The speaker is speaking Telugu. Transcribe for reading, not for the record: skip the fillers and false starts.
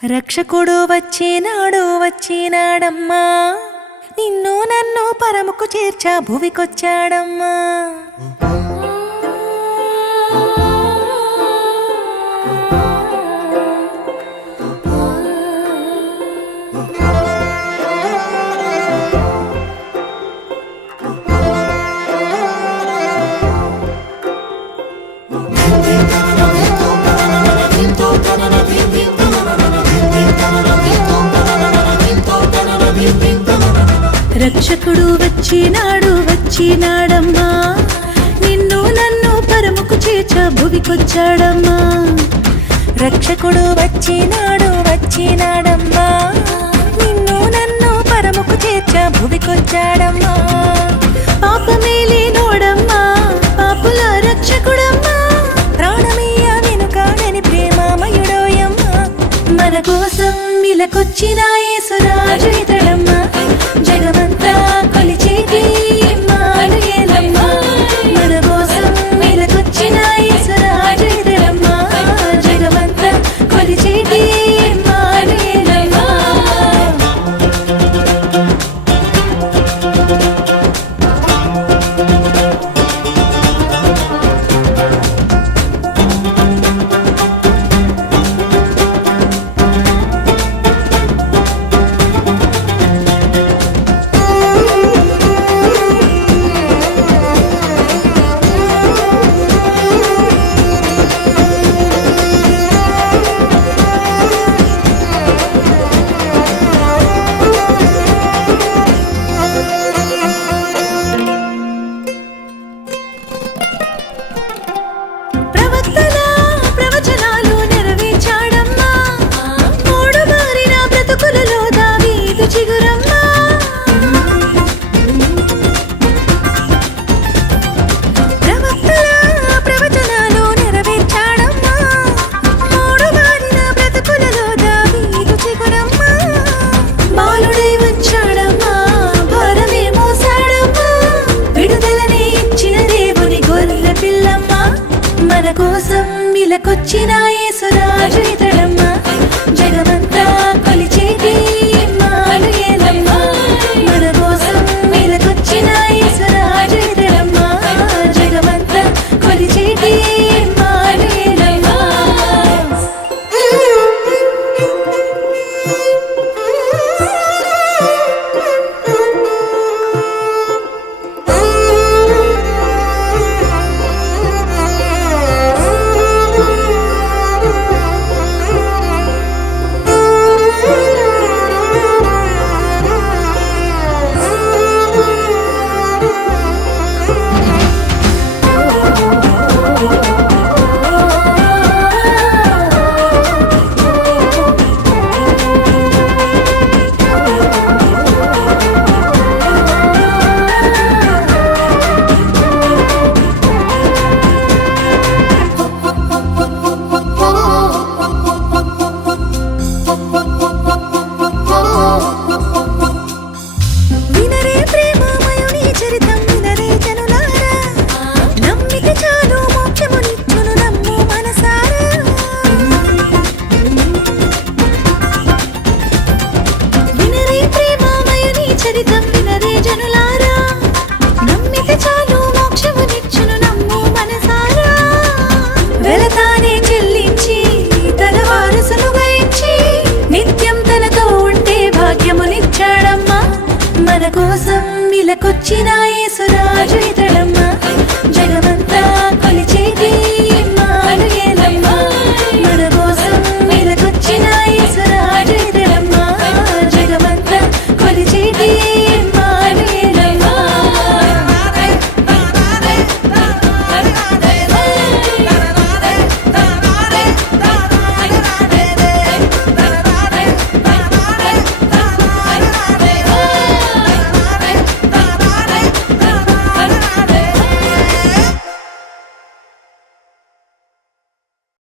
రక్షకుడు వచ్చినాడు వచ్చినాడమ్మా, నిన్ను నన్ను పరముకు చేర్చా భువికొచ్చాడమ్మా. రక్షకుడు వచ్చినాడు వచ్చినాడమ్మా, నిన్ను నన్ను పరముకు చేర్చ భువికొచ్చాడమ్మా. రక్షకుడు వచ్చినాడు వచ్చినాడమ్మా, నిన్ను నన్ను పరముకు చేర్చ భువికొచ్చాడమ్మా. పాపమేలే నోడమ్మా, పాపుల రక్షకుడమ్మా, ప్రాణమీయ వెనుకాడని ప్రేమామయుడోయమ్మా. మన కోసం ఇలకొచ్చిన యేసురాజు ఇతడమ్మా, జగమంతా కొలిచేటి ఇమ్మానుయేలమ్మా. మన కోసం ఇలకొచ్చిన యేసురాజు ఇతడమ్మా, జగమంతా కొలిచేటి ఇమ్మానుయేలమ్మా. మన కోసం ఇలకొచ్చిన యేసురాజు ఇతడమ్మా, జగమంతా కొలిచేటి ఇమ్మానుయేలమ్మా. మన కోసం ఇలకొచ్చిన యేసురాజు ఇతడమ్మా, జగమంతా కొలిచేటి ఇమ్మానుయేలమ్మా. మన కోసం ఇలకొచ్చిన యేసురాజు